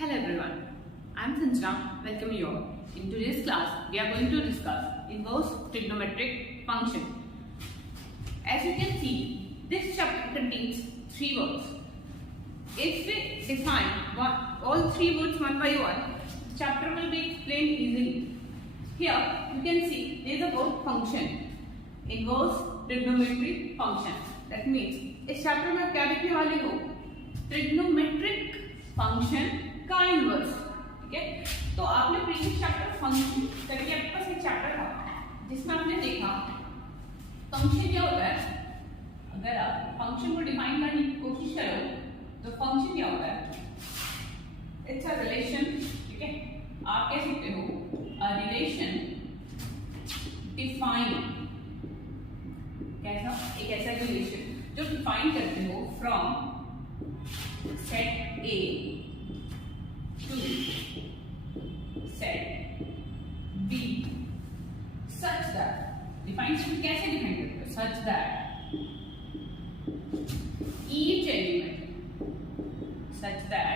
Hello everyone, I am Sanjana. Welcome you all. In today's class, we are going to discuss inverse trigonometric function. As you can see, this chapter contains 3 words. If we define all 3 words one by one, the chapter will be explained easily. Here you can see there is a word function, inverse trigonometric function. That means इस chapter में आप क्या देखने वाले हो? Trigonometric function का inverse. ठीक है, तो आपने प्रीवियस चैप्टर फंक्शन करके आपके पास एक चैप्टर था जिसमें आपने देखा फंक्शन क्या होता है. अगर आप फंक्शन को डिफाइन करने की कोशिश करो तो फंक्शन क्या होता है? It's a relation. ठीक है, आप कह सकते हो अ रिलेशन डिफाइन. कैसा? एक ऐसा रिलेशन जो डिफाइन करते हो from set A to set B such that define कैसे डिफाइन करते हो? such that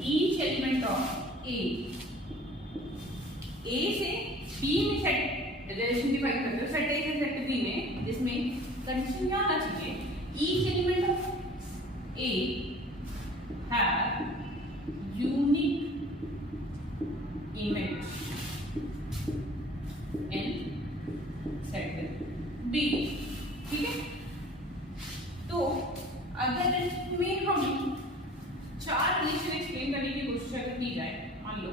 each element of A से B में सेट रिलेशन डिफाइन करते हो. सेट A से सेट B में, जिसमें कंडीशन क्या आना चाहिए? each element of A have unique image in set B. ठीक है, तो अगर इसमें हम 4 रिलेशन एक्सप्लेन करने की कोशिश अगर की जाए, मान लो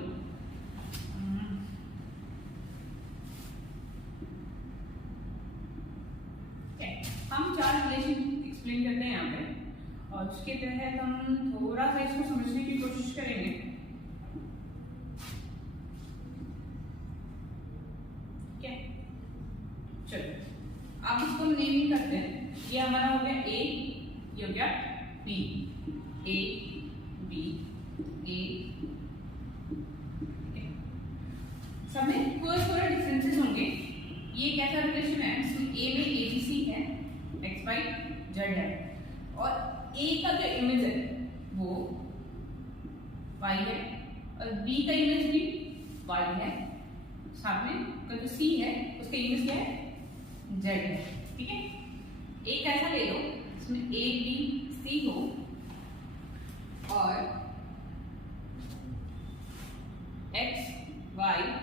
हम 4 रिलेशन एक्सप्लेन करते हैं यहाँ पे, और उसके तहत हम थोड़ा सा इसको समझने की कोशिश करेंगे. क्या? चलो आप इसको नेमिंग करते हैं. ये हमारा हो गया A, ये हो गया B. A B A. सब में थोड़ा डिफरेंसेस होंगे. ये कैसा रिलेशन है? इसमें A में ABC है, X Y Z है, और A का जो इमेज है वो Y है, और B का इमेज भी Y है. सामने का जो C है उसका इमेज क्या है? Z है. ठीक है, एक ऐसा ले लो इसमें A B C हो और X Y हो.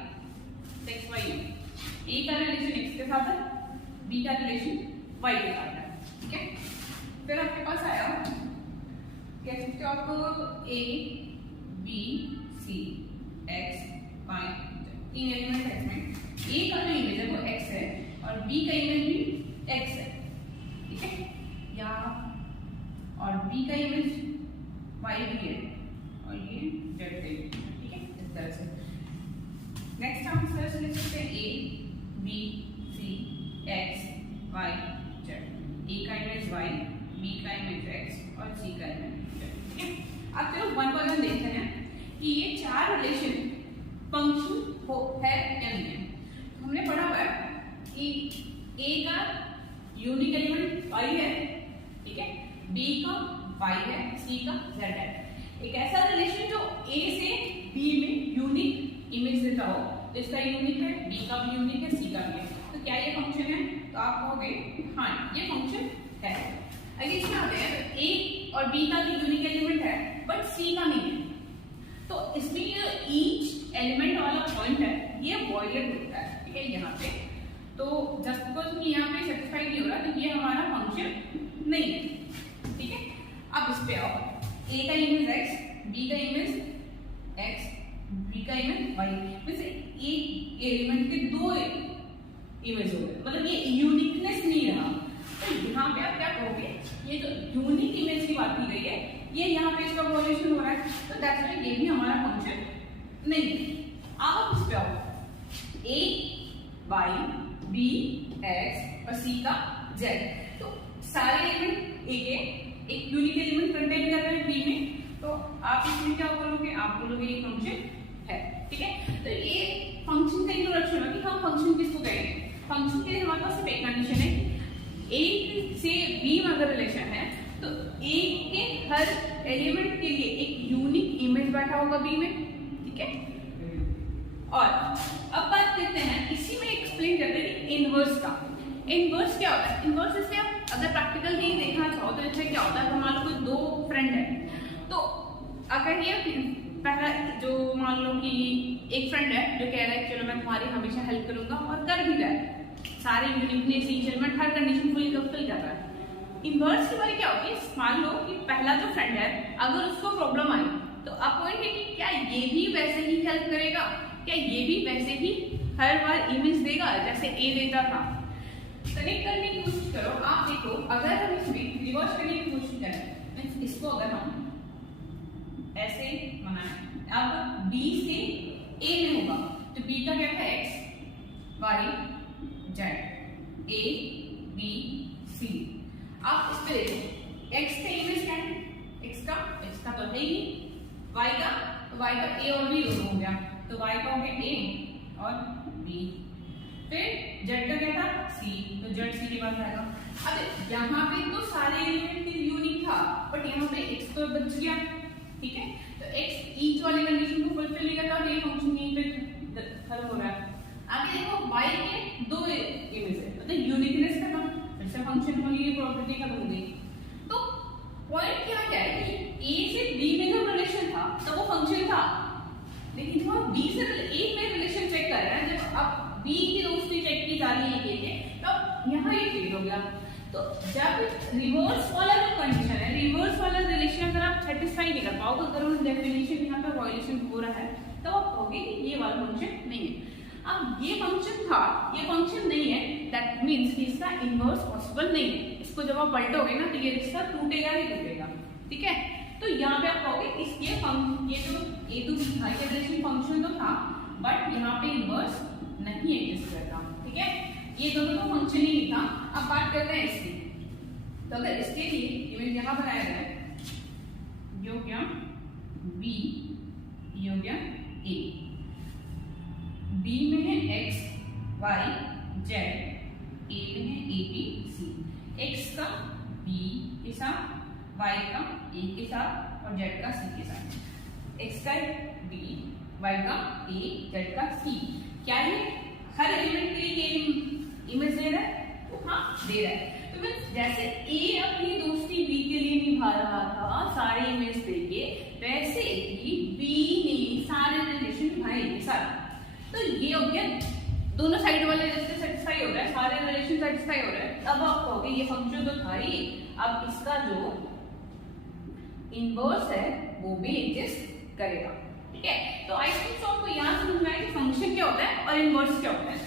A का रिलेशन X के साथ है, B का रिलेशन Y के साथ है. ठीक है, फिर आपके पास आया कह सकते हो आप A B C X Y 3 element है. इसमें A का जो इमेज है वो X है और B का इमेज भी X है. ठीक है, या और B का इमेज Y भी है और ये Z है. ठीक है, इस तरह से. नेक्स्ट हम इस तरह से लिख सकते हैं A B C X Y Z. A का इमेज Y, B का इमेज X और C का इमेज Z. ठीक है, अब चलो वन बाय वन देखते हैं कि ये 4 रिलेशन फंक्शन हो है या नहीं है. हमने पढ़ा हुआ है कि A का यूनिक एलिमेंट Y है. ठीक है, B का Y है, C का Z है. एक ऐसा रिलेशन जो A से B में यूनिक इमेज देता हो, इसका यूनिक है, B का भी यूनिक है, C का भी है. तो क्या ये फंक्शन है? तो आप कहोगे हाँ ये फंक्शन है. अगर इसमें आते हैं तो A और B का भी यूनिक एलिमेंट है बट C का नहीं है, तो इसमें ये ईच एलिमेंट वाला पॉइंट है ये वॉइडेड होता है. ठीक है, यहाँ पे तो जस्ट बिकॉज यहाँ पे सेटिस्फाई नहीं हो रहा तो ये हमारा फंक्शन नहीं है. ठीक है, अब इस पे आओ. A का इमेज X, B का इमेज X, B का इमेज Y. वैसे एक एलिमेंट के 2 इमेज हो गए, मतलब ये यूनिकनेस नहीं रहा. तो यहाँ पे आप क्या कहोगे? ये जो यूनिक इमेज की बात की गई है ये यहाँ पे इसका वॉल्यूशन हो रहा है, तो दैट्स व्हाई ये भी हमारा फंक्शन नहीं है. आप इस पे आओ. A Y B X और C का Z. तो सारे एलिमेंट A के एक यूनिक एलिमेंट कंटेन कर रहे हैं B में, तो आप इसमें क्या बोलोगे? आप बोलोगे ये फंक्शन है. ठीक है, तो ये फंक्शन का इंट्रोडक्शन है कि हम फंक्शन किसको कहेंगे. फंक्शन के लिए हमारे पास सिर्फ एक कंडीशन है. A से B में अगर रिलेशन है तो A के हर एलिमेंट के लिए एक यूनिक इमेज बैठा होगा बी में, ठीक है। और अब बात करते हैं, इसी में एक्सप्लेन करते हैं इनवर्स का। इनवर्स क्या होता है? इनवर्स जैसे आप अगर प्रैक्टिकल नहीं देखना चाहो तो जैसे क्या होता है, तो मान लो कोई दो फ्रेंड है, तो अगर ये पहला जो मान लो कि एक फ्रेंड है जो कह रहा है चलो मैं तुम्हारी हमेशा हेल्प करूंगा और कर भी रहा है, सारे यूनिकनेस एलिमेंट हर कंडीशन फुल कर रहा है। इनवर्स की बारी क्या होती है, मान लो कि पहला जो फ्रेंड है अगर उसको प्रॉब्लम आई तो आप पॉइंट है कि क्या ये भी वैसे ही हेल्प करेगा, क्या ये भी वैसे ही हर बार इमेज देगा जैसे ए देता था। कनेक्ट करने की कोशिश करो, आप देखो अगर हम इसमें रिवर्स करने की कोशिश करें, इसको अगर हम ऐसे बनाएं, अब बी से ए में होगा तो बी का क्या था X Y Z, A B C. आप इस पे देखो एक्स का इमेज क्या है, एक्स का तो है ही, वाई का तो वाई का ए और बी दोनों हो गया, तो वाई का हो गया ए और बी। फिर जेड का क्या था सी, तो जेड सी के पास आएगा। अब यहाँ पे तो सारे एलिमेंट यूनिक था बट यहाँ पे एक्स तो बच गया, ठीक है। तो एक्स ईच वाले कंडीशन को फुलफिल नहीं करता, तो ये फंक्शन यहीं पे खत्म हो रहा है। आगे देखो वाई के दो इमेज है, मतलब यूनिकनेस खत्म, फिर से फंक्शन होगी, ये प्रॉपर्टी खत्म हो गई। तो पॉइंट क्या है कि ए से बी में जो रिलेशन था तो वो फंक्शन था, लेकिन जब आप बी से ए में रिलेशन चेक कर रहे हैं, जब आप बी की दोस्ती चेक की जा रही है तो यहाँ ये फेल हो गया। तो जब रिवर्स वाला जो कंडीशन है, रिवर्स वाला रिलेशन अगर आप सेटिस्फाई नहीं कर पाओगे, अगर उस डेफिनेशन यहाँ पे वायलेशन हो रहा है, तो आप कहोगे कि ये वाला फंक्शन नहीं है। अब ये फंक्शन था, ये फंक्शन नहीं है, दैट मींस इसका इनवर्स पॉसिबल नहीं है। इसको जब आप पलटोगे ना तो ये रिश्ता टूटेगा ही टूटेगा, ठीक है। तो यहाँ पे आप कहोगे इसके ये जो ए टू बी था ये रिलेशन फंक्शन तो था बट यहाँ पे इनवर्स नहीं एग्जिस्ट करता, ठीक है। ये दोनों तो फंक्शन ही नहीं था। अब बात करते हैं इसकी, तो अगर इसके लिए इमेज यहाँ बनाया जाए, ये हो गया बी, ये हो गया ए, बी में है एक्स वाई जेड, ए में है ए बी सी। एक्स का बी के साथ, वाई का ए के साथ और जेड का सी के साथ। एक्स का बी, वाई का ए, जेड का सी। क्या ये हर एलिमेंट के लिए इमेज दे रहा है? हाँ दे रहा है। तो मैं जैसे ए अपनी दोस्ती बी के लिए निभा रहा था सारे इमेज देके, वैसे ही बी ने सारे रिलेशन निभाए के साथ। तो ये हो गया दोनों साइड वाले रिश्ते सेटिस्फाई हो रहा है, सारे रिलेशन सेटिस्फाई हो रहा है। अब आप कहोगे ये फंक्शन तो था ही, अब इसका जो इनवर्स है वो भी एग्जिस्ट करेगा, ठीक है। तो आई थिंक सो आपको यहाँ समझ में आया कि फंक्शन क्या होता है और इनवर्स क्या होता है,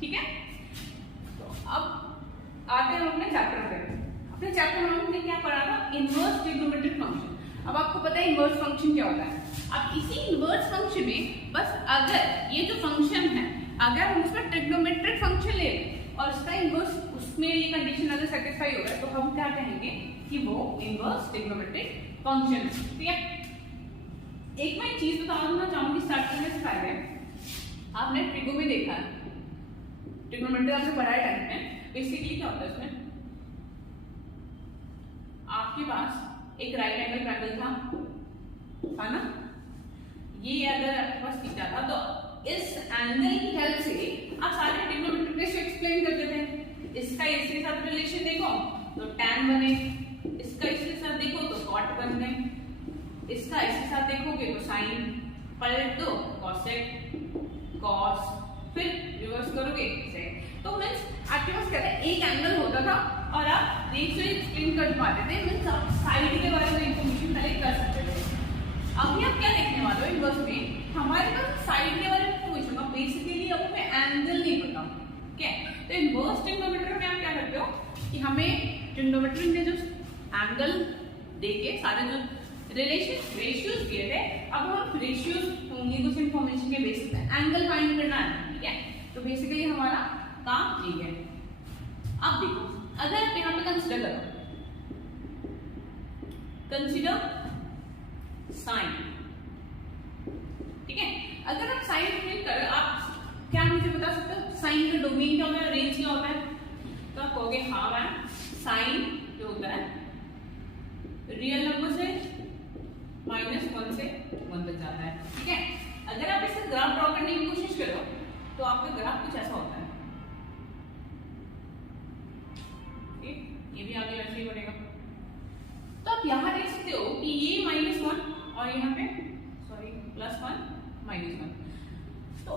ठीक है। तो अब आते हैं अपने चैप्टर पे। अपने चैप्टर में हमने क्या पढ़ा था, इनवर्स ट्रिग्नोमेट्रिक फंक्शन। अब आपको पता है इनवर्स फंक्शन क्या होता है। अब इसी इनवर्स फंक्शन में बस अगर ये जो फंक्शन है अगर हम उसमें ट्रिग्नोमेट्रिक फंक्शन ले लें और उसका इनवर्स उसमें ये कंडीशन अगर सेटिस्फाई हो रहा है तो हम क्या कहेंगे कि वो इनवर्स ट्रिग्नोमेट्रिक फंक्शन है, ठीक है। एक मैं चीज बताना चाहूंगी स्टार्ट करने से पहले, आपने ट्रिगो में देखा है, ट्रिग्नोमेट्री आपने पढ़ा है 10th में। बेसिकली क्या होता है इसमें, आपके पास एक राइट एंगल ट्रायंगल था ना, ये अगर आपके पास थीटा था तो इस एंगल की हेल्प से आप सारे ट्रिग्नोमेट्री को एक्सप्लेन कर देते हैं। इसका इसके साथ रिलेशन देखो तो tan बने, इसका इसके साथ देखो तो cot बने, इसका इसके साथ देखोगे तो साइन, पलट दो cosec cos, फिर रिवर्स करोगे sec। तो मींस आपके पास क्या था, एक एंगल होता था और आप रेशियो एक्सप्लेन कर पाते थे, मींस आप साइड के बारे में इंफॉर्मेशन कलेक्ट कर सकते थे। अभी आप क्या देखने वाले हो इनवर्स में, हमारे पास साइड के बारे में इंफॉर्मेशन है, बेसिकली अब हमें एंगल नहीं पता, ठीक है। तो इनवर्स ट्रिग्नोमेट्री में आप क्या करते हो कि हमें ट्रिग्नोमेट्री में जो एंगल देके सारे जो रिलेशन रेशियोज दिए थे, अब हम रेशियोज होंगे कुछ इंफॉर्मेशन के बेसिस पे एंगल फाइंड करना है, ठीक है। तो बेसिकली हमारा काम ये है। अब देखो अगर आप यहाँ पे कंसीडर करो, कंसीडर साइन, ठीक है। अगर आप साइन क्लिक करें, आप क्या मुझे बता सकते हो साइन का डोमेन क्या होता है, रेंज क्या होता है? तो आप कहोगे हाँ मैम, साइन जो होता है रियल नंबर से माइनस 1 से 1 तक जाता है, ठीक है। अगर आप इसका ग्राफ ड्रॉ करने की कोशिश करो तो आपका ग्राफ कुछ ऐसा होता है, ये भी आगे वैसे ही बढ़ेगा। तो आप यहाँ देख सकते हो कि ये -1 और यहाँ पे सॉरी +1 -1, तो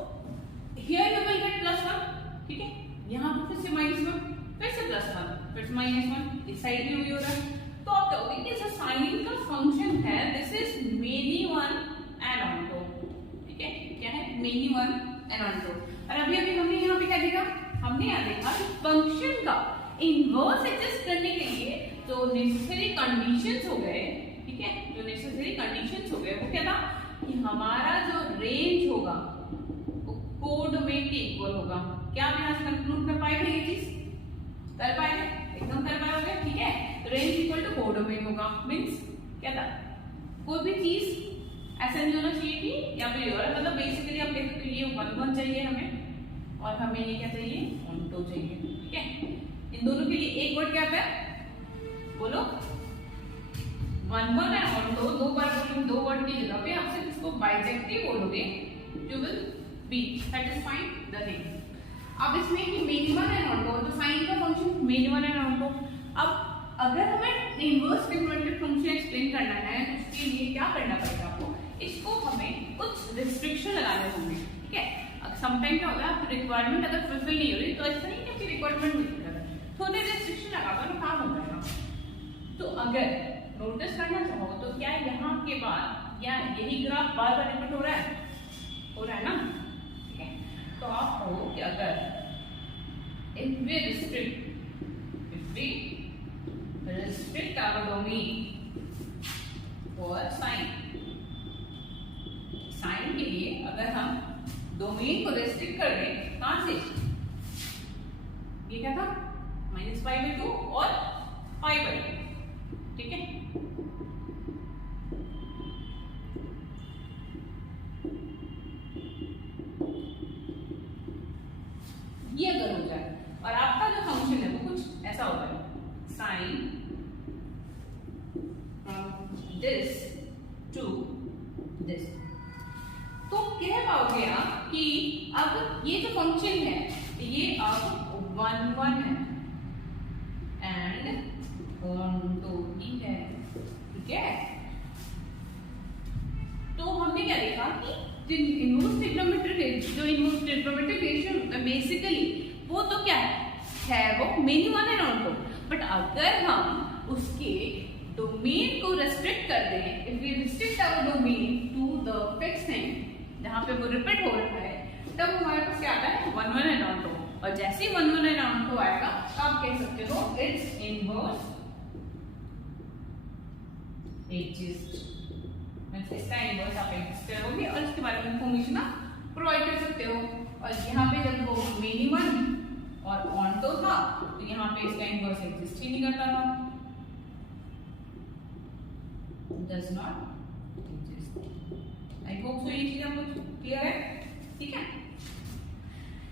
हियर यू विल गेट +1, ठीक है। यहाँ पे फिर से -1, फिर से +1, फिर से -1, इस साइड में भी हो रहा है। तो आप कहोगे कि जो साइन का फंक्शन है this is many one and onto, ठीक है। क्या है? Many one and onto. और अभी हमने यहाँ पे क्या देखा? हमने यहाँ देखा कि फंक्शन का इनवर्स एग्जिस्ट करने के लिए जो नेसेसरी कंडीशंस हो गए, ठीक है, जो नेसेसरी कंडीशंस हो गए वो क्या था कि हमारा जो रेंज होगा वो कोडोमेन के इक्वल होगा। क्या आप यहाँ से कंक्लूड कर पाएंगे? ये चीज कर पाएंगे? एकदम कर पाओगे, ठीक है। रेंज इक्वल टू कोडोमेन होगा, मींस क्या था, कोई भी चीज ऐसा नहीं होना चाहिए कि यहाँ पे और मतलब बेसिकली आप देख सकते हो ये 1 1 चाहिए हमें और हमें ये क्या चाहिए? ऑनटो चाहिए, ठीक है। इन दोनों के लिए एक वर्ड क्या आता है? बोलो 1 1 एंड ऑनटो। दो बार बोलोगे, दो वर्ड की जगह पे आप सिर्फ इसको बाइजेक्टिव बोलोगे, you will be satisfying the thing. अब इसमें कि मेनी वन एंड ऑनटो, तो साइन का function many one and onto. अब अगर हमें इनवर्स ट्रिग्नोमेट्रिक फंक्शन एक्सप्लेन करना है तो उसके लिए क्या करना पड़ेगा आपको? इसको हमें कुछ रिस्ट्रिक्शन लगाने होंगे, ठीक है। समटाइम क्या होता है, आपकी रिक्वायरमेंट अगर फुलफिल नहीं हो रही तो ऐसा नहीं कि आपकी रिक्वायरमेंट मिल रहा है, थोड़े रिस्ट्रिक्शन लगाकर काम हो जाएगा। तो अगर नोटिस करना चाहो तो क्या यहाँ के बाद या यही ग्राफ बार बार रिपीट हो रहा है? हो रहा है ना, ठीक है। तो आप हो कि अगर if we restrict our domain for sine के लिए अगर हम डोमेन को रेस्ट्रिक्ट कर दें कहां से? ये क्या था? -π/2 और π/2, ठीक है। ये अगर हो जाए और आपका जो फंक्शन है वो कुछ ऐसा होता है, sign from this to this, तो कह पाओगे आप कि अब ये जो फंक्शन है ये अब 1 1 है एंड ऑनटो ही है, ठीक है। तो हमने क्या देखा कि इनवर्स ट्रिग्नोमेट्रिक रेशियो बेसिकली वो तो क्या है वो many one and onto. But अगर हम उसके डोमेन को रेस्ट्रिक्ट कर दें, if we restrict our domain to the fix thing जहां पे वो रिपीट हो रहा है, तब हमारे पास क्या आता है? 1 1 एंड ऑनटो। और जैसे ही 1 1 एंड ऑनटो आएगा तो आप कह सकते हो इट्स इनवर्स एग्जिस्ट, मींस इसका इनवर्स आप एग्जिस्ट करोगे और इसके बारे में इंफॉर्मेशन आप प्रोवाइड कर सकते हो। और यहाँ पे जब वो मेनी वन और ऑनटो था तो यहाँ पे इसका इनवर्स एग्जिस्ट ही नहीं करता था, does not exist. I hope so ये चीज आपको क्लियर है, ठीक है।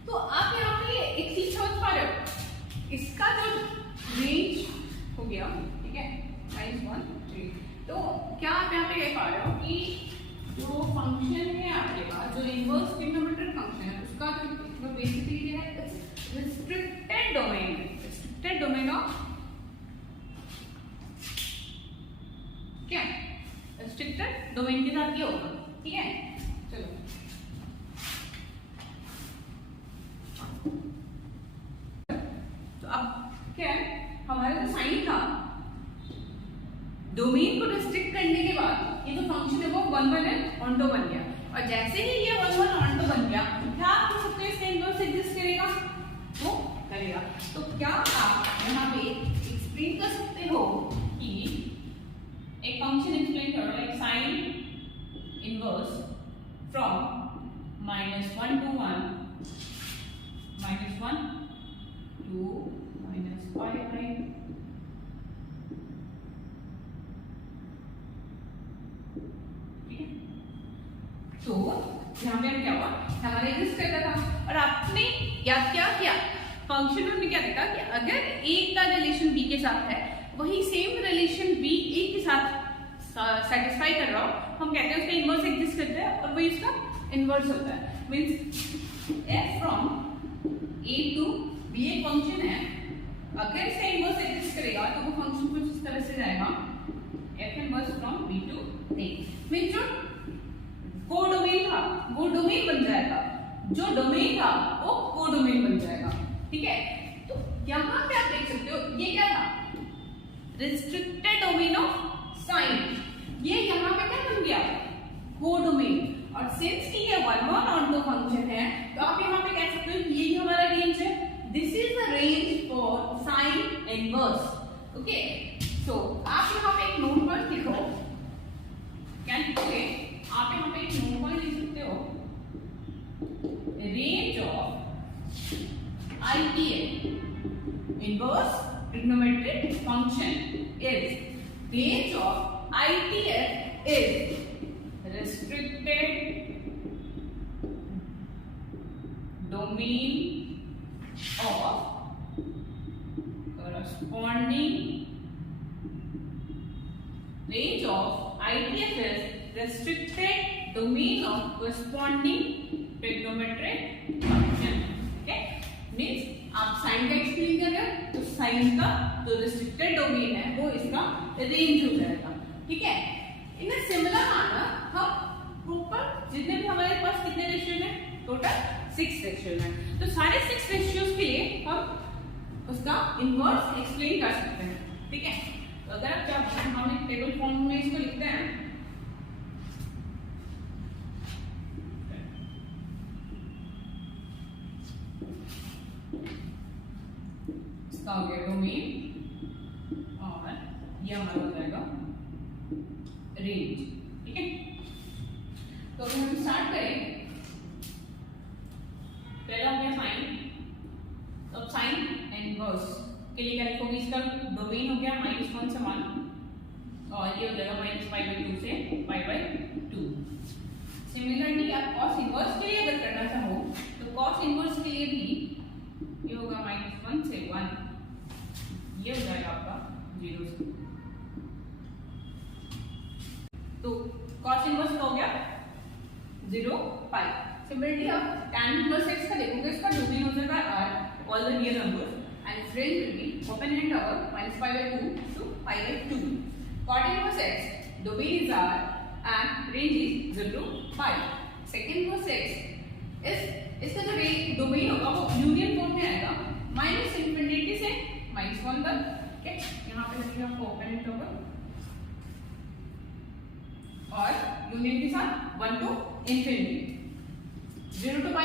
तो आप यहाँ पे एक चीज समझ पा रहे हो, इसका जो रेंज हो गया, ठीक है, -1 3, तो क्या आप यहाँ पे कह पा रहे हो कि जो फंक्शन है आपके पास, जो इनवर्स ट्रिग्नोमेट्रिक फंक्शन है उसका जो बेसिकली क्या है, restricted domain, restricted domain of क्या, रिस्ट्रिक्टेड डोमेन के साथ ये होगा, ठीक है। चलो तो अब क्या है, हमारा जो साइन था डोमेन को रिस्ट्रिक्ट करने के बाद ये जो फंक्शन है वो 1 1 एंड ऑनटो बन गया। और जैसे ही ये 1 1 ऑनटो बन गया, क्या आप कह सकते हो इसका इनवर्स एग्जिस्ट करेगा? वो करेगा। तो क्या आप यहाँ पे एक्सप्लेन कर सकते हो कि एक फंक्शन एक्सप्लेन करो, like sine inverse from -1 to 1 -1 to -π/2, तो यहाँ पे क्या हुआ, हमारा एग्जिस्ट करता था और आपने याद क्या किया, फंक्शन में हमने क्या देखा कि अगर ए का रिलेशन बी के साथ है वही सेम रिलेशन बी ए के साथ सेटिस्फाई कर रहा हो हम कहते हैं उसका इनवर्स एग्जिस्ट करता है और वही उसका इनवर्स होता है। Means f from a to b एक फंक्शन है, अगर इसका इनवर्स एग्जिस्ट करेगा तो वो फंक्शन कुछ इस तरह से जाएगा f inverse from b to a। Means जो कोडोमेन था वो डोमेन बन जाएगा, जो डोमेन था वो कोडोमेन बन जाएगा। ठीक है, तो यहां पे आप देख सकते हो ये क्या था, रिस्ट्रिक्टेड डोमेन ऑफ साइन, ये यहां पे क्या बन गया, कोडोमेन। और सिंस कि ये 1 1 ऑन फंक्शन है तो आप यहां पे कह सकते हो कि ये हमारा रेंज है, this is the range for sine inverse. Okay, so आप यहां पे एक नोट पर लिखो, क्या लिखोगे आप यहां पे एक नोट पर लिख सकते हो, range of ITF inverse trigonometric function is range of ITF is restricted domain of corresponding range of ITF is restricted domain of corresponding trigonometric function। okay, means आप साइन का एक्सप्लेन कर रहे हो तो साइन का जो रिस्ट्रिक्टेड डोमेन है वो इसका रेंज हो जाएगा। ठीक है, इन अ सिमिलर मैनर हम प्रॉपर जितने भी हमारे पास कितने रेशियो हैं, टोटल 6 रेशियो हैं, तो सारे 6 रेशियोज के लिए हम उसका इनवर्स एक्सप्लेन कर सकते हैं। ठीक है, तो अगर आप चाहते हैं हम एक टेबल फॉर्म में इसको लिखते हैं, इसका हो गया डोमेन और ये हमारा हो जाएगा रेंज। ठीक है, तो अगर हम स्टार्ट करें, पहला हो गया साइन, तो साइन इनवर्स के लिए क्या लिखोगे, इसका डोमेन हो गया -1 से 1 और ये हो जाएगा -π/2 से π/2। सिमिलरली आप कॉस इनवर्स के लिए अगर करना चाहो तो कॉस इनवर्स के लिए भी ये होगा -1 से 1, ये हो जाएगा आपका 0 से। तो cos इनवर्स का हो गया 0 π। सिमिलरली आप tan इनवर्स x का देखोगे, इसका डोमेन हो जाएगा R, all the real numbers, and its range will be open interval -π/2 to π/2। cot inverse x domain is R and range is 0 to π। second inverse x is इसका जो domain होगा वो union form में आएगा, -∞ से -1 तक। ठीक है, यहाँ पे देखिए आपको ओपन इंटरवल और यूनियन के साथ 1 to ∞, 0 to π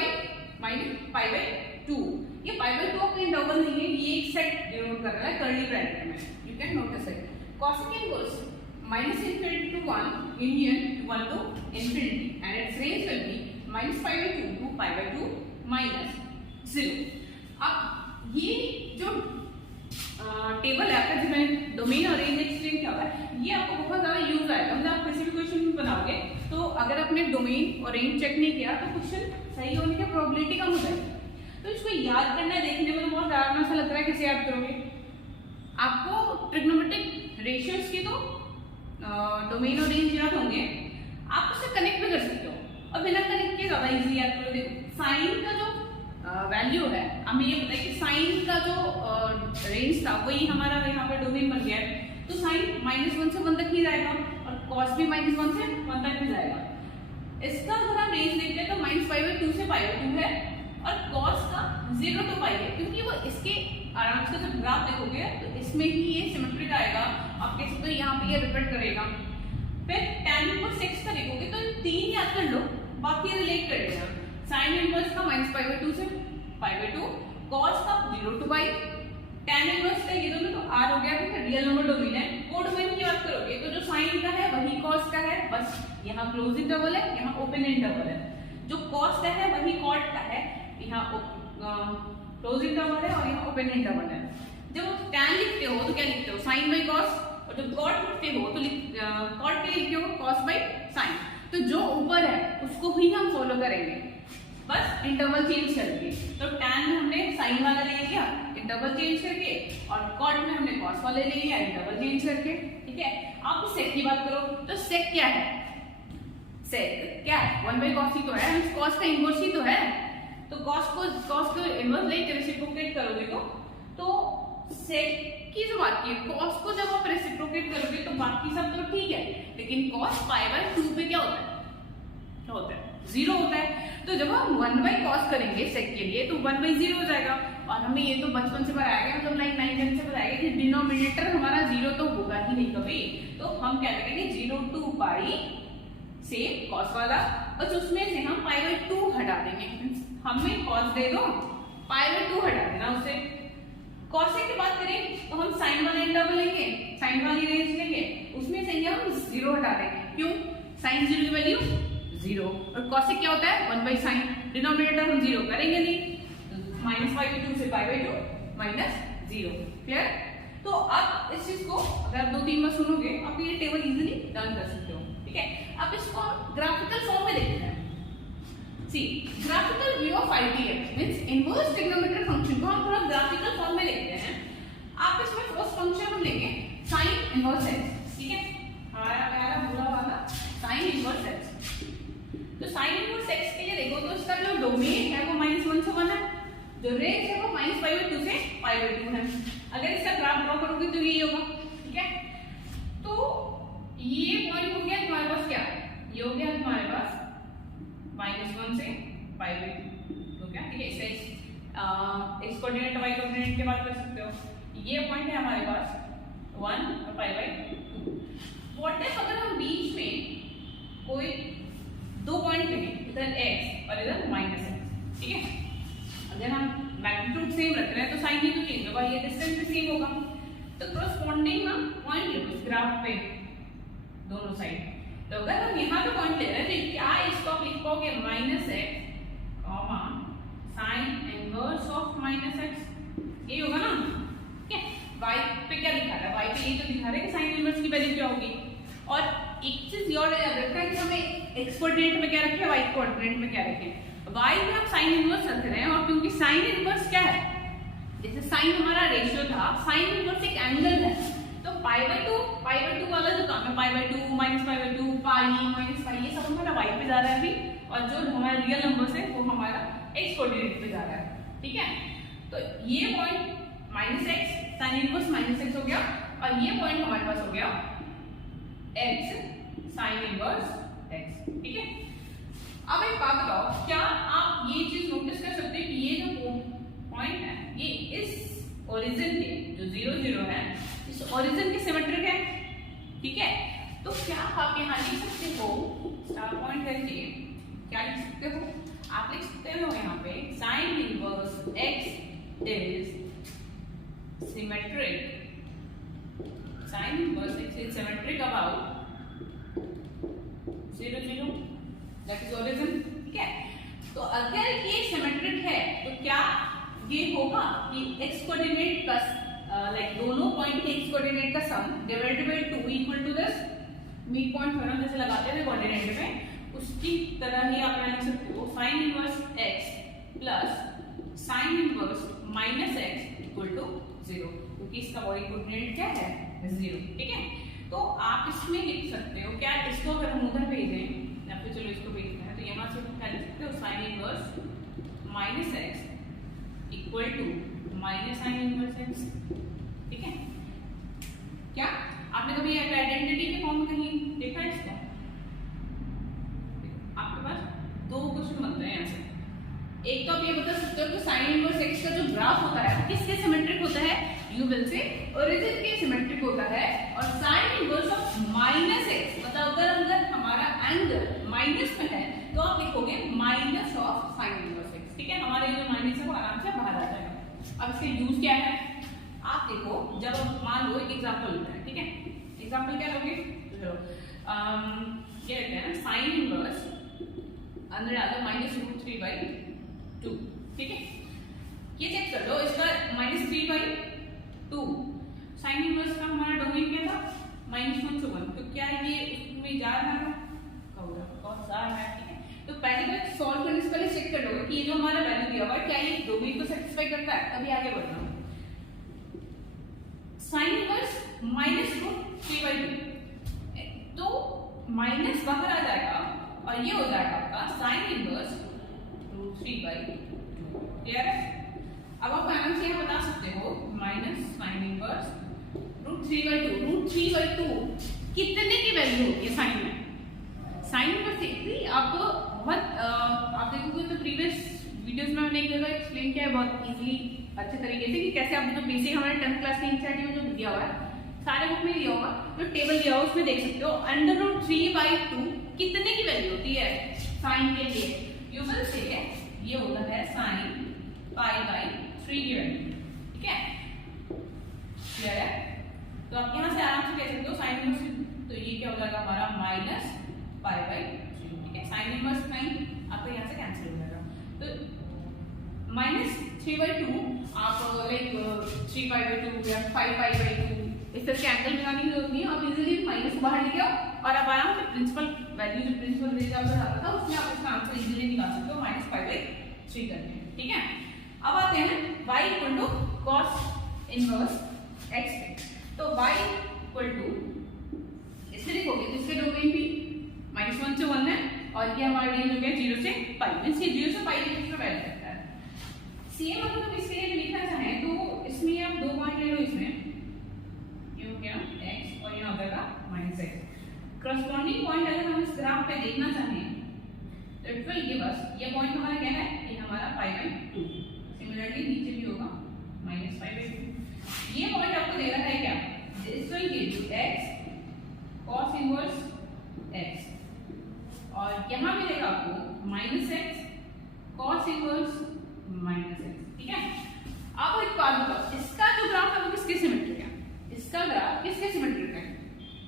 -π/2। ये π/2 आपका इंटरवल नहीं है, ये एक सेट डिनोट कर रहा है कर्ली ब्रैकेट में, you can notice it. cosec inverse -∞ to 1 union 1 to ∞, and its range will be -π/2 to π/2 -0। अब ये जो टेबल है आपका जिसमें डोमेन और रेंज एक्सप्लेन किया हुआ है, ये आपको बहुत ज्यादा यूज आएगा। मतलब आप किसी भी क्वेश्चन बनाओगे तो अगर आपने डोमेन और रेंज चेक नहीं किया तो क्वेश्चन सही होने की प्रोबेबिलिटी कम हो जाएगी। तो इसको याद करना है, देखने में तो बहुत आसान सा लग रहा है, कैसे याद करोगे। आपको ट्रिग्नोमेट्रिक रेशियोज की तो डोमेन और रेंज याद होंगे, आप उससे कनेक्ट भी कर सकते हो और बिना कनेक्ट के ज्यादा इजी याद करो। देखो साइन का जो वैल्यू है, हमें ये पता है कि साइन का जो रेंज था वही हमारा यहाँ पे डोमेन बन गया है, तो साइन -1 से 1 तक ही जाएगा और कॉस भी -1 से 1 तक ही जाएगा। इसका अगर हम रेंज देखते हैं तो -π/2 से π/2 है और कॉस का 0 to π है, क्योंकि वो इसके आराम से जब ग्राफ देखोगे तो इसमें ही ये सिमेट्रिक आएगा, आप कह सकते हो यहाँ पे ये रिपीट करेगा। फिर tan इनवर्स x का देखोगे तो 3 याद कर लो, बाकी रिलेट कर लेना। साइन इनवर्स का -π/2 से π/2, cos का 0 to π, tan इनवर्स का ये दोनों तो r हो गया, फिर रियल नंबर डोमेन है। कोडोमेन की बात करोगे तो जो साइन का है वही cos का है, बस यहाँ क्लोज इंटरवल है, यहाँ ओपन इंटरवल है। जो cos का है वही cot का है, यहाँ क्लोज इंटरवल है और यहाँ ओपन इंटरवल है। जब tan लिखते हो तो क्या लिखते हो, sin बाई cos, और जब cot लिखते हो तो cot के लिए लिखते हो cos बाई sin। तो जो ऊपर है उसको ही हम फॉलो करेंगे, बस इंटरवल चेंज करके। तो tan में हमने sin वाला ले लिया इंटरवल चेंज करके, और cot में हमने cos वाले ले लिया इंटरवल चेंज करके। ठीक है, आप sec की बात करो तो sec क्या है, सेक क्या है, 1 बाई कॉस ही तो है, कॉस का इनवर्स ही तो है। तो कॉस को इनवर्स लेके रेसिप्रोकेट करोगे तो सेक की जो बात की कॉस को जब आप रेसिप्रोकेट करोगे तो बाकी सब तो ठीक है, लेकिन कॉस पाई बाय 2 पे क्या होता है 0 होता है। तो जब हम 1 बाई कॉस करेंगे सेक के लिए तो 1 बाई 0 हो जाएगा। और हमें ये तो बचपन से बताया गया, मतलब लाइक 9 से बताया गया कि डिनोमिनेटर हमारा 0 तो होगा ही नहीं कभी। तो हम क्या करेंगे 0 टू पाई से कॉस वाला, और उसमें से हम पाई बाय 2 हटा देंगे। हमें कॉस दे दो, पाई बाय 2 हटा देना उससे। कॉसेक की बात करें तो हम साइन वाला इंटरवल लेंगे, साइन वाली रेंज लेंगे, उसमें से हम 0 हटा देंगे। क्यों? साइन 0 की वैल्यू 0, और कॉसेक क्या होता है 1 बाई साइन, डिनोमिनेटर हम 0 करेंगे नहीं, माइनस पाई बाय 2 से पाई बाय 2 माइनस 0। क्लियर? तो अब इस चीज को अगर आप 2-3 बार सुनोगे आप ये टेबल इजीली डन कर सकते हो। ठीक है, अब इसको ग्राफिकल फॉर्म में देखते हैं। See graphical view of ITX means inverse trigonometric function को हम थोड़ा ग्राफिकल फॉर्म में देखते हैं। आप इसमें फर्स्ट फंक्शन हम लेंगे sin इनवर्स x। ठीक है, हमारा प्यारा बुरा वाला sin इनवर्स x। तो sin इनवर्स x के लिए देखो तो इसका जो डोमेन है वो -1 से 1 है, जो रेंज है वो -π/2 से π/2 है। अगर इसका ग्राफ ड्रॉ करोगे तो यही होगा। ठीक है, तो ये पॉइंट हो गया तुम्हारे पास, क्या ये हो गया तुम्हारे पास -1 से π/2 तो क्या, ठीक है, इसे x कोऑर्डिनेट y कोऑर्डिनेट के बात कर सकते हो। ये पॉइंट है हमारे पास 1 और π/2। व्हाट इफ अगर हम बीच में कोई 2 पॉइंट लें, इधर x और इधर -x। ठीक है, अगर हम मैग्नीट्यूड सेम रख रहे हैं तो साइन ही तो चेंज होगा, ये डिस्टेंस भी सेम होगा। तो कॉरस्पॉन्डिंग ना पॉइंट लो इस ग्राफ पे दोनों साइड। तो अगर हम यहाँ पे पॉइंट ले रहे हैं तो क्या इसको आप लिख पाओगे -x, sine inverse of -x, ये होगा ना। ठीक है, y पे क्या दिखा रहा है, y पे ये तो दिखा रहा है कि साइन इनवर्स की वैल्यू क्या होगी। और एक चीज और याद रखना है कि हमें x कोऑर्डिनेट में क्या रखें, y कोऑर्डिनेट में क्या रखें। y में हम साइन इनवर्स रख रहे हैं, और क्योंकि साइन इनवर्स क्या है, जैसे साइन हमारा रेशियो था, साइन इनवर्स एक एंगल है। तो π/2 वाला जो काम है π/2 -π/2 पाई माइनस पाई, ये सब हमारा y पे जा रहा है अभी, और जो हमारा रियल नंबर्स है वो हमारा x कोऑर्डिनेट पे जा रहा है। ठीक है, तो ये point -x sine inverse -x हो गया, और ये पॉइंट हमारे पास हो गया x साइन इनवर्स x। ठीक है, अब एक बात बताओ, क्या आप ये चीज नोटिस कर सकते हैं कि ये जो पॉइंट है ये इस ओरिजिन के जो 0 0 है इस ओरिजिन के सिमेट्रिक है। ठीक है, तो क्या आप यहाँ लिख सकते हो, स्टार पॉइंट करके क्या लिख सकते हो, आप लिख सकते हो यहाँ पे sine inverse x is symmetric, sine inverse x is symmetric about 0 0, that is origin. ठीक है, तो अगर ये सिमेट्रिक है तो क्या ये होगा कि x कोऑर्डिनेट का लाइक दोनों पॉइंट के x कोऑर्डिनेट का sum divided by 2 equal to this mid point theorem जैसे लगाते थे कोऑर्डिनेट में, उसकी तरह ही आप लिख सकते हो sin inverse x plus sin inverse -x equal to 0, क्योंकि इसका बॉडी कोऑर्डिनेट क्या है 0। ठीक है, तो आप इसमें लिख सकते हो, क्या इसको अगर हम उधर भेजें या फिर चलो इसको भेजते हैं, तो यहाँ से क्या लिख सकते हो sin inverse -x equal to -sin inverse x। ठीक है, क्या आपने कभी आइडेंटिटी के फॉर्म में कहीं देखा है इसको? आपके पास 2 क्वेश्चन बनते हैं यहाँ से। एक तो आप ये बता सकते हो कि sin इनवर्स x का जो ग्राफ होता है वो किसके सिमेट्रिक होता है, यू विल से ओरिजिन के सिमेट्रिक होता है। और sin इनवर्स ऑफ -x मतलब अगर हमारा एंगल माइनस में है तो आप लिखोगे minus of sin inverse x। ठीक है, हमारे जो माइनस है वो आराम से बाहर आ जाएगा। अब इसका यूज क्या है, आप देखो, जब मान लो एक एग्जांपल लेते हैं। ठीक है, एग्जांपल क्या लोगे, तो चलो क्या लेते हैं, sin इनवर्स अंदर डालो -√3/2। ठीक है, ये चेक कर लो, इसका -3/2 sin इनवर्स का हमारा डोमेन क्या था -1 से 1, तो क्या ये उसमें जा रहा है, cos r है। ठीक है, तो पहले तो सॉल्व करने से पहले चेक कर लोगे कि ये जो हमारा वैल्यू दिया हुआ है क्या ये डोमेन को सेटिस्फाई करता है, तभी आगे बढ़ना। sin इनवर्स -√3/2 तो माइनस बाहर आ जाएगा और ये हो जाएगा आपका साइन इनवर्स √3/2। क्लियर है? अब आप आराम से यहाँ बता सकते हो माइनस साइन इनवर्स √3/2। √3/2 कितने की वैल्यू होती है साइन में? साइन इनवर्स देखिए आप बहुत आप देखोगे तो प्रीवियस वीडियोस में मैंने एक जगह एक्सप्लेन किया है बहुत इजीली अच्छे तरीके से कि कैसे आप जो बेसिक हमारे 10th क्लास के एनसीईआरटी में जो दिया हुआ है सारे बुक में दिया होगा, जो टेबल दिया हुआ उसमें देख सकते हो √3/2 कितने की वैल्यू होती है साइन के लिए? यू विल से ये होता है साइन π/3 की वैल्यू। ठीक है, क्लियर है? तो आप यहाँ से आराम से कह सकते हो साइन इनवर्स, तो ये क्या हो जाएगा हमारा माइनस π/3। ठीक है, साइन इनवर्स साइन आपका यहाँ से कैंसिल हो जाएगा। तो -3/2 आप लाइक 3π/2 या 5π/2 इस तरह के एंगल लगाने की जरूरत नहीं है। आप इजीली माइनस बाहर लेके आओ और आप आराम से प्रिंसिपल वैल्यू जो प्रिंसिपल रेंज आपको आता था उसमें आप इसका आंसर इजीली निकाल सकते हो -π/3 करके। ठीक है, अब आते हैं y = cos इनवर्स x। तो y = इससे लिखोगे तो इसके डोमेन भी -1 से 1 है और ये हमारा रेंज हो गया 0 से π, मींस ये 0 से π के बीच में वैल्यू करता है। सेम अगर हम इसके लिए लिखना चाहें तो इसमें आप दो पॉइंट ले लो, इसमें ये हो गया x और यहाँ हो जाएगा -x। करस्पॉन्डिंग पॉइंट अगर हम इस ग्राफ पे देखना चाहें तो इट विल गिव अस, ये पॉइंट हमारा क्या है? ये हमारा π/2। सिमिलरली नीचे भी होगा -π/2। ये पॉइंट आपको दे रहा है क्या? This will give you x cos inverse x और यहाँ मिलेगा आपको -x cos इनवर्स -x। ठीक है, अब एक बात बताओ, इसका जो ग्राफ है वो किसके सिमेट्रिक है? इसका ग्राफ किसके सिमेट्रिक है?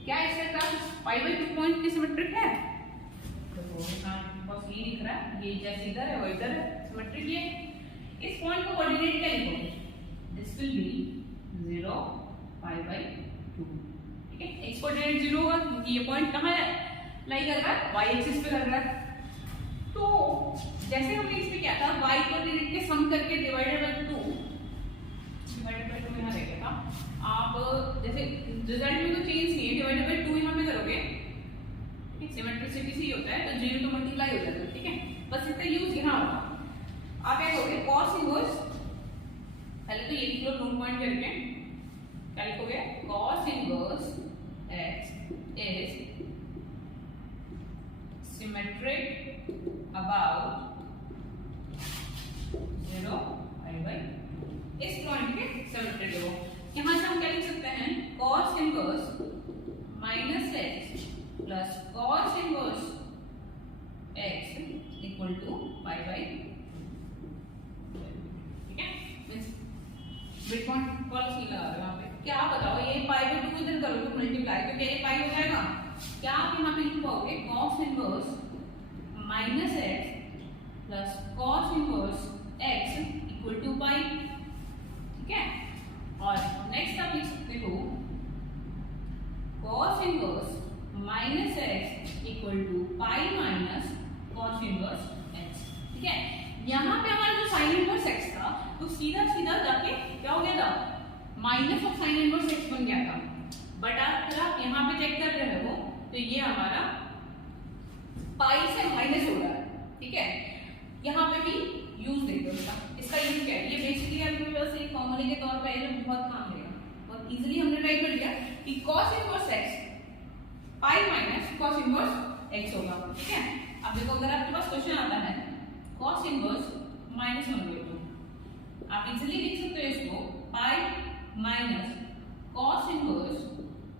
क्या इसका ग्राफ π/2 पॉइंट के सिमेट्रिक है? देखो यहाँ बस ये दिख रहा है, ये जैसे इधर है वो इधर है, सिमेट्रिक ये। इस पॉइंट को कोऑर्डिनेट क्या लिखोगे? This will be 0 π/2। ठीक है, x कोऑर्डिनेट 0 होगा क्योंकि ये पॉइंट कहाँ है? लाई कर रहा है y एक्सिस पे लग रहा है। तो जैसे हमने इसमें क्या था, y कोऑर्डिनेट के सम करके डिवाइडेड बाय 2 यहाँ रह गया था। आप जैसे रिजल्ट में तो चेंज नहीं है, डिवाइडेड बाय 2 यहाँ पे करोगे, सिमेट्रिसिटी से ही होता है तो 0 तो मल्टीप्लाई हो जाता है। ठीक है, बस इसका यूज यहाँ होगा। आप क्या करोगे? cos इनवर्स, पहले तो ये लिख लो नोट पॉइंट करके, क्या लिखोगे? cos inverse x is symmetric about 0 π/2। इस पॉइंट के सिमेट्रिक है वो। यहाँ से हम क्या लिख सकते हैं? cos inverse -x plus cos inverse x equal to π/2। ठीक है, मिड पॉइंट कॉल्स नहीं लगा रहे यहाँ पे। क्या आप बताओ, ये π/2 इधर करोगे मल्टीप्लाई तो क्या ये पाई हो जाएगा? क्या आप यहाँ पे लिख पाओगे? cos inverse -x plus cos inverse x equal to pi. ठीक है, और नेक्स्ट आप लिख सकते हो cos inverse -x equal to pi minus cos inverse x। ठीक है, यहाँ पे हमारा जो साइन इनवर्स x था तो सीधा सीधा जाके क्या हो गया था? Minus of sine inverse x बन गया था। बट अगर आप यहाँ पे चेक कर रहे हो तो ये हमारा पाई से माइनस हो रहा है। ठीक है, यहाँ पे भी यूज देखो इसका यूज क्या है? ये बेसिकली आपके पास एक फॉर्मूले के तौर पे है जो बहुत काम देगा, बहुत इजीली हमने राइट कर दिया कि cos इनवर्स x पाई माइनस cos इनवर्स x होगा। ठीक है, अब देखो अगर आपके पास क्वेश्चन आता है cos इनवर्स -1/2, आप इजीली लिख सकते हो इसको पाई माइनस cos इनवर्स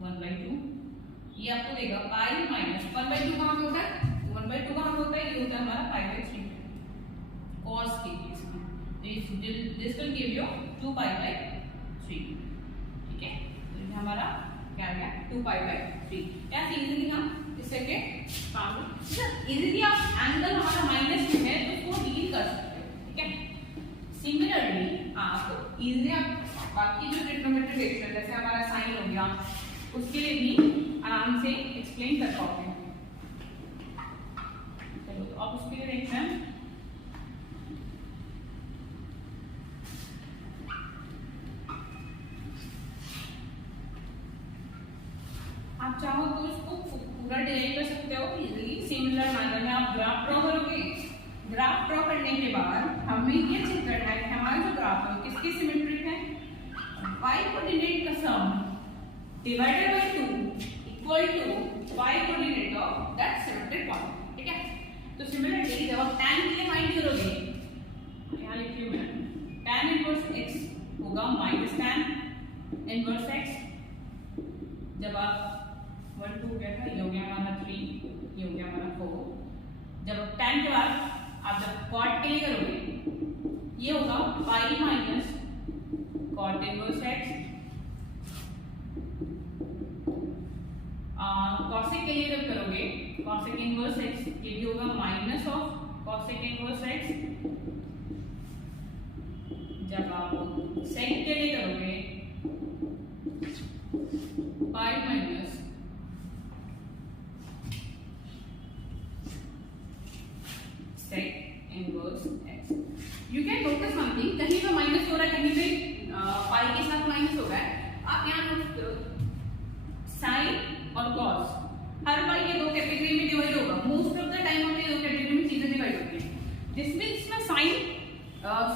1/2। ये आपको देगा पाई माइनस 1/2 कहाँ पे होता है? 1/2 कहाँ पे होता है? ये होता है हमारा π/3 cos के केस में। तो दिस विल गिव यू 2π/3। ठीक है, तो ये हमारा क्या आ गया? 2π/3। ऐसे इजीली हम इससे के काम इजीली आप एंगल हमारा माइनस में है तो उसको डील कर सकते हो। ठीक है, सिमिलरली आप इजीली आप बाकी जो ट्रिग्नोमेट्रिक एक्सप्रेशन जैसे हमारा साइन हो गया उसके लिए भी आराम से एक्सप्लेन कर पाओगे। चलो तो अब उसके लिए देखते हैं आप चाहो तो इसको पूरा डिराइव कर सकते हो इजीली। सिमिलर मैनर में में आप ग्राफ ड्रॉ करोगे। ग्राफ ड्रॉ करने के बाद हमें ये चेक करना है कि हमारा जो ग्राफ है किसकी सिमेट्रिक है। y कोऑर्डिनेट का sum divided by 2 equal to y coordinate of that symmetric point, ठीक है। तो सिमिलरली जब आप tan के लिए फाइंड करोगे, यहाँ लिखिए मैं, tan इनवर्स x होगा माइनस tan इनवर्स x। जब आप 1 2 हो गया था, ये हो गया हमारा 3, ये हो गया हमारा 4। जब tan के बाद आप जब cot के लिए करोगे, ये होगा y minus cot inverse x। cosec के लिए जब करोगे cosec इनवर्स x, ये भी होगा minus of cosec inverse x। जब आप sec के लिए करोगे y minus sec inverse x। You can notice one thing, कहीं पे माइनस हो रहा है, कहीं पे पाई के साथ माइनस हो रहा है। आप यहाँ नोट करो, साइन और कॉस हर बार ये दो कैटेगरी में डिवाइड होगा। मोस्ट ऑफ द टाइम हमें दो कैटेगरी में चीजें डिवाइड होती हैं। जिसमें इसमें साइन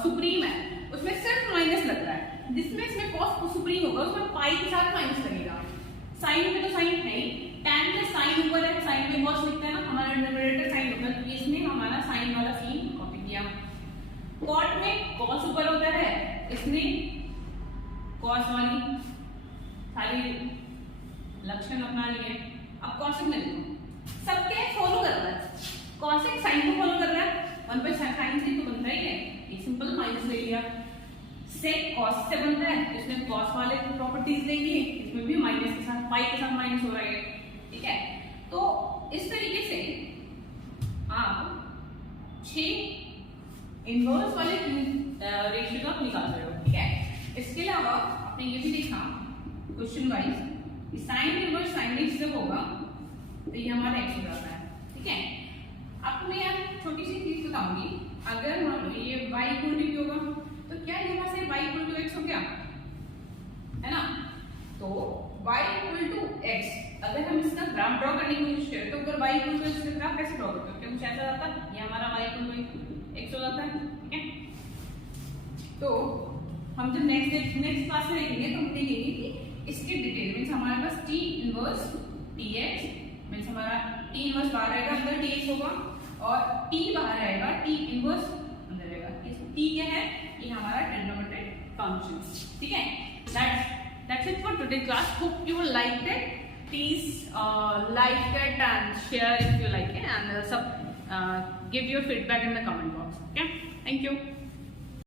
सुप्रीम है उसमें सिर्फ माइनस लग रहा है, जिसमें इसमें कॉस सुप्रीम होगा उसमें पाई के साथ माइनस लगेगा। साइन में तो साइन है ही, tan में साइन ऊपर है, साइन में कॉस लिखते हैं ना, हमारा न्यूमरेटर साइन होता है, तो इसमें हमारा साइन वाला सीन कॉपी किया। कॉट में कॉस ऊपर होता है, इसने कॉस वाली सारी लक्षण अपना लिए। अब कॉसेक में देखो, सबके फॉलो कर रहा है। कॉसेक साइन को फॉलो कर रहा है, 1 by sin थी तो बनता ही है, ये सिंपल माइनस ले लिया। सेक कॉस से बनता है, इसने कॉस वाले प्रॉपर्टीज ले ली, इसमें भी माइनस के साथ पाई के साथ माइनस हो रहा है, ठीक है। तो इस तरीके से आप 6 इनवर्स वाले रेशियो का निकाल रहे हो, ठीक है। इसके अलावा आपने ये भी देखा question wise, sine inverse sine x जब होगा तो ये हमारा x हो जाता है, ठीक है। आपको मैं यहाँ छोटी सी चीज बताऊंगी, अगर मान लो ये y इक्वल टू होगा तो क्या यहाँ से y इक्वल टू x हो गया, है ना। तो y इक्वल टू x, अगर हम इसका ग्राफ ड्रॉ करने की कोशिश करें तो अगर y इक्वल टू x का ग्राफ कैसे ड्रॉ करते हैं, कुछ ऐसा आता है, ये हमारा y इक्वल टू x हो जाता है, ठीक है। तो हम जब नेक्स्ट क्लास में देखेंगे तो हम देखेंगे कि इसके डिटेल मींस हमारे पास t इनवर्स tx मींस हमारा t इनवर्स बाहर आएगा, अंदर tx होगा, और t बाहर आएगा, t इनवर्स अंदर आएगा। इस t क्या है, ये हमारा ट्रिग्नोमेट्रिक फंक्शन, ठीक है। That's it for today's class. Hope you liked it. Please like it and share if you like it, and give your feedback in the comment box. Okay, thank you.